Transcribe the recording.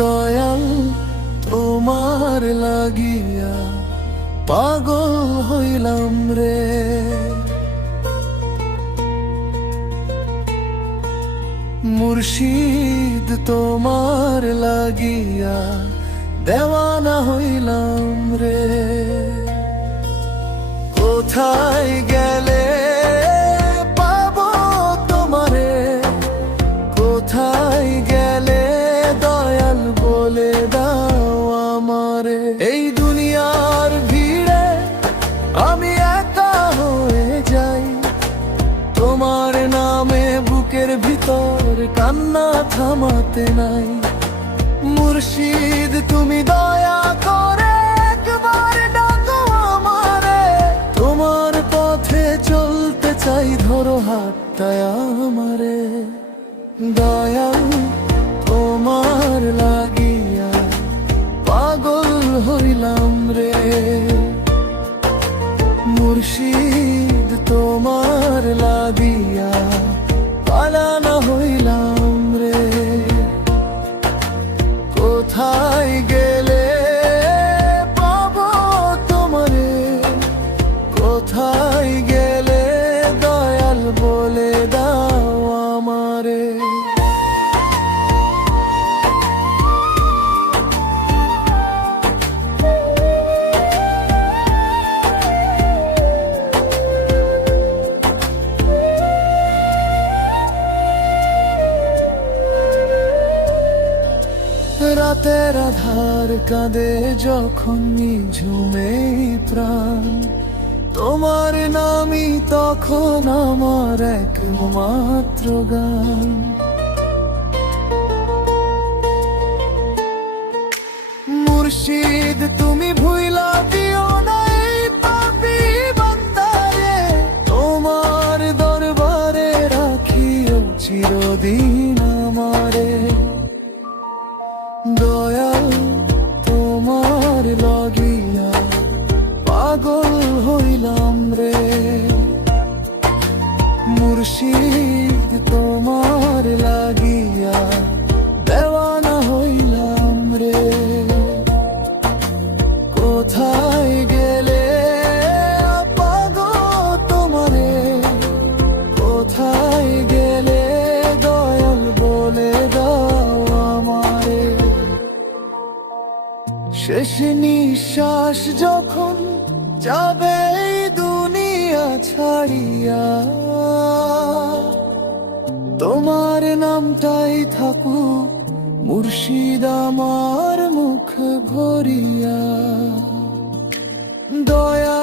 দয়াল তোমার লাগিয়া পাগল হইলাম রে, মুর্শিদ তোমার লাগিয়া দেওয়ানা হইলাম রে। কোথায় গেলে পাবো তোমারে, কোথায় গেলে দয়াল বলে দাও আমারে। এই দুনিয়ার ভিড়ে আমি একা হয়ে যাই, তোমার নামে বুকের ভিতর কান্না থামাতে নাই। মুর্শিদ তুমি দয়া করে একবার ডাকো আমারে, তোমার পথে চলতে চাই, ধরো হাতটায় আমারে। দয়াল তোমার লাগিয়া পাগল হইলাম রে, মুর্শিদ তোমার লাগিয়া পালানা হইলাম রে। কোথায় গেলে পাবো তোমারে, কোথায় গেলে দয়াল বলে দাও আমারে। রাতের আধার কাঁদে যখন নিঝুমে প্রাণ, তোমার নামই তখন আমার একমাত্র গান। মুর্শিদ তুমি ভুইলা দিও না এই পাপী বান্দারে, তোমার দরবারে রাখিও চিরদিন আমারে। দয়াল তোমার লাগিয়া পাগল হইলাম রে, মুর্শিদ তোমার লাগিয়া দেওয়ানা হইলাম রে। কোথায় গেলে পাগো তোমারে, কোথায় গেলে দয়াল বলে দাও আমারে। শেষ নিঃশ্বাস যখন যাবে এই দুনিয়া ছাড়িয়া, তোমার নামটাই থাকুক মুর্শিদ আমার মুখ ভরিয়া। দয়া